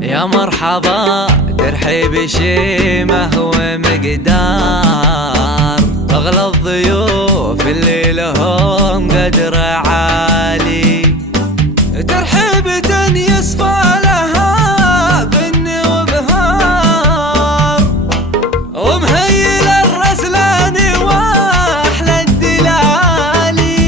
يا مرحبا ترحيب شيمة ومقدار، أغلى الضيوف اللي لهم قدر عالي، ترحيبة يصفى لها بن وبهار، ومهيل الرسلان واحلى الدلالي.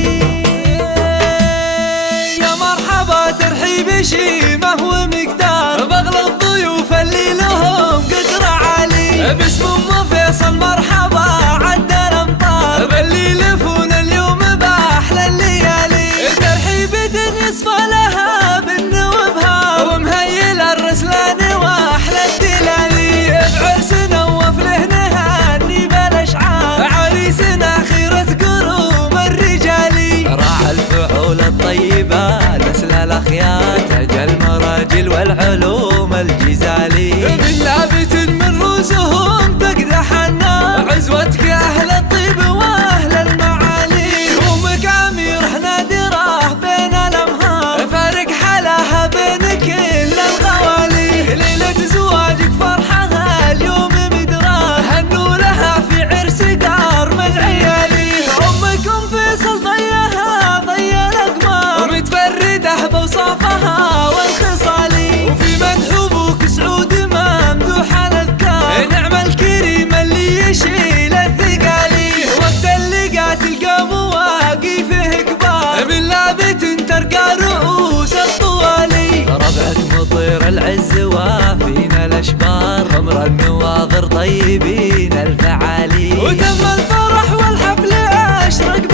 يا مرحبا ترحيب شيمة ومقدار، بأغلى الضيوف اللي لهم قدر عالي، باسم ام فيصل مرحبا عد الامطار، باللي يلفون اليوم باحلى الليالي، ترحيبة يصفى لها بن وبهار، ومهيل الرسلان واحلى الدلالي، بعرسنا وفله نهاني بالاشعار، عريسنا خيرة قروم الرجالي، راح الفعول الطيبة نسل الاخيار، تاج المراجل والعلوم الجزالي، من لابت من رؤوسهم تقدح النار، عزوتك اهل الطيب واهل المعالي، امك اميره نادره بين الامهار، فارق حلاها بين كل الغوالي، ليله زواجك فرحها اليوم مدراه، هنوا لها في عرس دار من عيالي، امك ام فيصل ضيها ضي الاقمار، ومتفرده باوصافها والخصالي، وفي مدح ابوك سعود ممدوح الاذكار، نعم الكريم اللي يشيل الثقالي، وقت اللقاء تلقى مواقفه كبار، من لابت ترقى رؤوس الطوالي، ربعك مطير العز وافينا الاشبار، عمر النواظر طيبين الفعالي، وتم الفرح والحفل اشرق